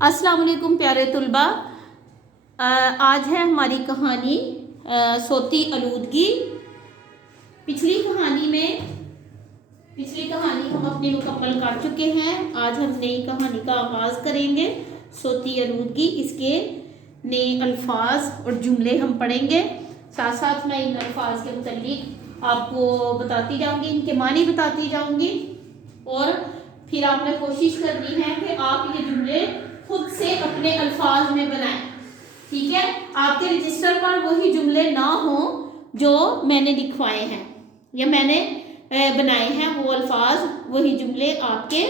السلام علیکم پیارے طلبہ، آج ہے ہماری کہانی صوتی آلودگی۔ پچھلی کہانی ہم اپنی مکمل کر چکے ہیں۔ آج ہم نئی کہانی کا آغاز کریں گے، صوتی آلودگی۔ اس کے نئے الفاظ اور جملے ہم پڑھیں گے، ساتھ ساتھ میں ان الفاظ کے متعلق آپ کو بتاتی جاؤں گی، ان کے معنی بتاتی جاؤں گی، اور پھر آپ نے کوشش کرنی ہے کہ آپ یہ جملے خود سے اپنے الفاظ میں بنائیں، ٹھیک ہے؟ آپ کے رجسٹر پر وہی جملے نہ ہوں جو میں نے لکھوائے ہیں یا میں نے بنائے ہیں، وہ الفاظ وہی جملے، آپ کے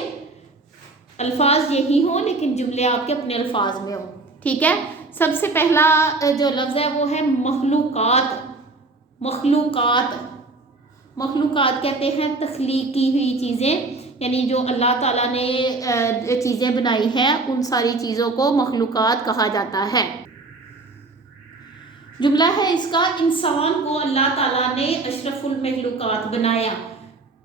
الفاظ یہی ہوں لیکن جملے آپ کے اپنے الفاظ میں ہوں، ٹھیک ہے؟ سب سے پہلا جو لفظ ہے وہ ہے مخلوقات۔ مخلوقات کہتے ہیں تخلیق کی ہوئی چیزیں، یعنی جو اللہ تعالیٰ نے چیزیں بنائی ہیں ان ساری چیزوں کو مخلوقات کہا جاتا ہے۔ جملہ ہے اس کا، انسان کو اللہ تعالیٰ نے اشرف المخلوقات بنایا،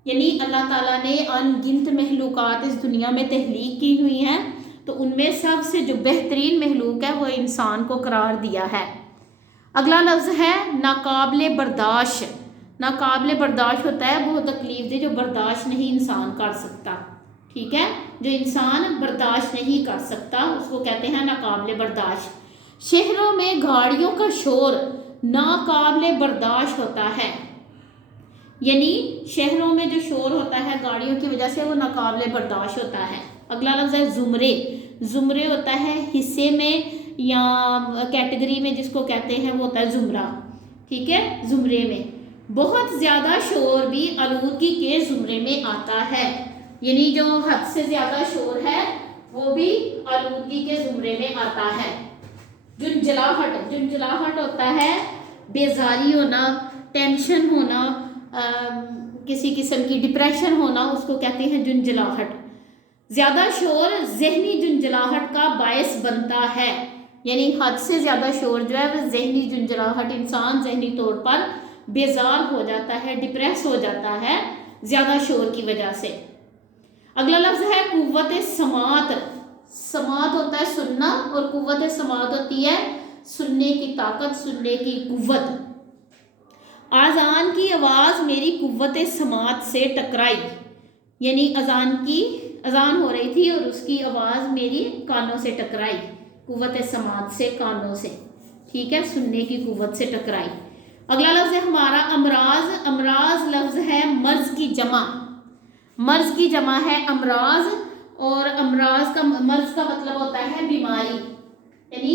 یعنی اللہ تعالیٰ نے ان گنت مخلوقات اس دنیا میں تخلیق کی ہوئی ہیں، تو ان میں سب سے جو بہترین مخلوق ہے وہ انسان کو قرار دیا ہے۔ اگلا لفظ ہے ناقابل برداشت۔ ناقابل برداشت ہوتا ہے وہ تکلیف دہ جو برداشت نہیں انسان کر سکتا، ٹھیک ہے؟ جو انسان برداشت نہیں کر سکتا اس کو کہتے ہیں ناقابل برداشت۔ شہروں میں گاڑیوں کا شور ناقابل برداشت ہوتا ہے، یعنی شہروں میں جو شور ہوتا ہے گاڑیوں کی وجہ سے وہ ناقابل برداشت ہوتا ہے۔ اگلا لفظ ہے زمرے۔ زمرے ہوتا ہے حصے میں یا کیٹیگری میں، جس کو کہتے ہیں وہ ہوتا ہے زمرہ، ٹھیک ہے؟ زمرے میں بہت زیادہ شور بھی آلودگی کے زمرے میں آتا ہے، یعنی جو حد سے زیادہ شور ہے وہ بھی آلودگی کے زمرے میں آتا ہے۔ جھنجھلاہٹ ہوتا ہے بیزاری ہونا، ٹینشن ہونا، کسی قسم کی ڈپریشن ہونا، اس کو کہتے ہیں جھنجھلاہٹ۔ زیادہ شور ذہنی جھنجھلاہٹ کا باعث بنتا ہے، یعنی حد سے زیادہ شور جو ہے وہ ذہنی جھنجھلاہٹ، انسان ذہنی طور پر بیزار ہو جاتا ہے، ڈپریس ہو جاتا ہے زیادہ شور کی وجہ سے۔ اگلا لفظ ہے قوت سماعت۔ سماعت ہوتا ہے سننا، اور قوت سماعت ہوتی ہے سننے کی طاقت، سننے کی قوت۔ اذان کی آواز میری قوت سماعت سے ٹکرائی، یعنی اذان ہو رہی تھی اور اس کی آواز میری کانوں سے ٹکرائی، قوت سماعت سے، کانوں سے، ٹھیک ہے؟ سننے کی قوت سے ٹکرائی۔ اگلا لفظ ہے ہمارا امراض۔ امراض لفظ ہے مرض کی جمع۔ مرض کی جمع ہے امراض، اور مرض کا مطلب ہوتا ہے بیماری، یعنی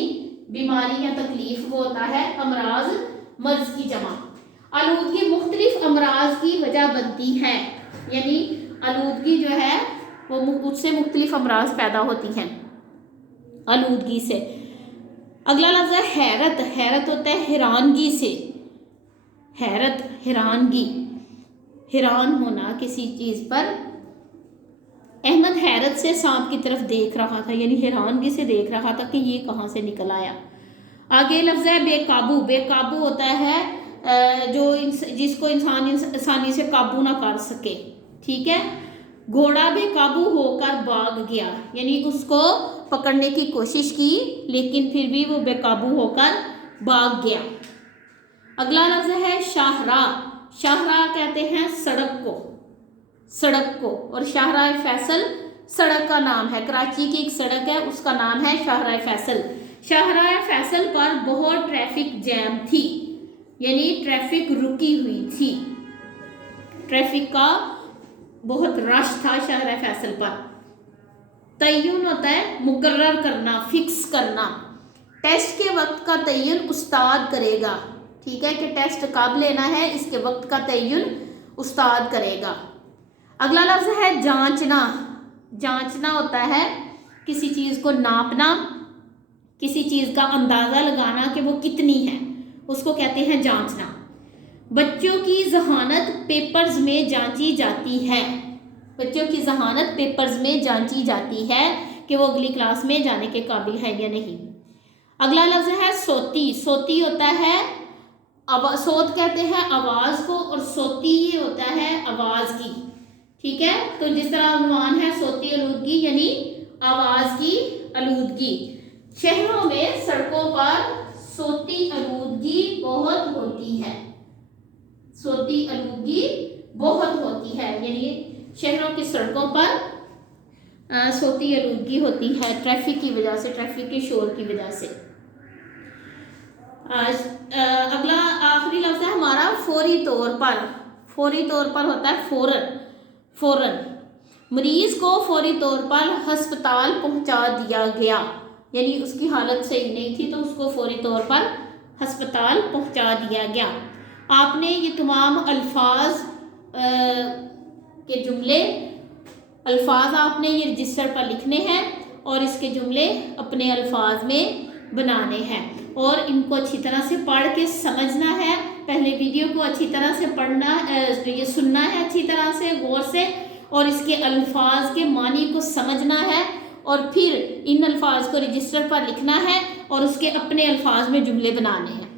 بیماری یا تکلیف، وہ ہوتا ہے امراض، مرض کی جمع۔ آلودگی مختلف امراض کی وجہ بنتی ہے، یعنی آلودگی جو ہے وہ اس سے مختلف امراض پیدا ہوتی ہیں آلودگی سے۔ اگلا لفظ ہے حیرت۔ حیرت ہوتا ہے حیرانگی سے، حیرت، حیرانگی، حیران ہونا کسی چیز پر۔ احمد حیرت سے سانپ کی طرف دیکھ رہا تھا، یعنی حیرانگی سے دیکھ رہا تھا کہ یہ کہاں سے نکل آیا۔ آگے لفظ ہے بے قابو۔ بے قابو ہوتا ہے جس کو انسان آسانی سے قابو نہ کر سکے، ٹھیک ہے؟ گھوڑا بے قابو ہو کر بھاگ گیا، یعنی اس کو پکڑنے کی کوشش کی لیکن پھر بھی وہ بے قابو ہو کر بھاگ گیا۔ اگلا لفظ ہے شاہراہ۔ شاہراہ کہتے ہیں سڑک کو، اور شاہراہ فیصل سڑک کا نام ہے، کراچی کی ایک سڑک ہے اس کا نام ہے شاہراہ فیصل۔ شاہراہ فیصل پر بہت ٹریفک جیم تھی، یعنی ٹریفک رکی ہوئی تھی، ٹریفک کا بہت رش تھا شاہراہ فیصل پر۔ تعین ہوتا ہے مقرر کرنا، فکس کرنا۔ ٹیسٹ کے وقت کا تعین استاد کرے گا، ٹھیک ہے؟ کہ ٹیسٹ کب لینا ہے اس کے وقت کا تعین استاد کرے گا۔ اگلا لفظ ہے جانچنا۔ جانچنا ہوتا ہے کسی چیز کو ناپنا، کسی چیز کا اندازہ لگانا کہ وہ کتنی ہے، اس کو کہتے ہیں جانچنا۔ بچوں کی ذہانت پیپرز میں جانچی جاتی ہے۔ بچوں کی ذہانت پیپرز میں جانچی جاتی ہے کہ وہ اگلی کلاس میں جانے کے قابل ہے یا نہیں۔ اگلا لفظ ہے صوتی۔ صوتی ہوتا ہے صوت کہتے ہیں آواز کو، اور صوتی یہ ہوتا ہے آواز کی، ٹھیک ہے؟ تو جس طرح عنوان ہے صوتی آلودگی یعنی آواز کی آلودگی۔ شہروں میں سڑکوں پر صوتی آلودگی بہت ہوتی ہے، صوتی آلودگی بہت ہوتی ہے، یعنی شہروں کی سڑکوں پر صوتی آلودگی ہوتی ہے ٹریفک کی وجہ سے، ٹریفک کے شور کی وجہ سے۔ اگلا آخری لفظ ہے ہمارا فوری طور پر۔ فوری طور پر ہوتا ہے فوراً۔ مریض کو فوری طور پر ہسپتال پہنچا دیا گیا، یعنی اس کی حالت صحیح نہیں تھی تو اس کو فوری طور پر ہسپتال پہنچا دیا گیا۔ آپ نے یہ تمام الفاظ کے جملے آپ نے یہ رجسٹر پر لکھنے ہیں اور اس کے جملے اپنے الفاظ میں بنانے ہیں اور ان کو اچھی طرح سے پڑھ کے سمجھنا ہے۔ پہلے ویڈیو کو اچھی طرح سے پڑھنا، یہ سننا ہے اچھی طرح سے غور سے، اور اس کے الفاظ کے معنی کو سمجھنا ہے، اور پھر ان الفاظ کو رجسٹر پر لکھنا ہے اور اس کے اپنے الفاظ میں جملے بنانے ہیں۔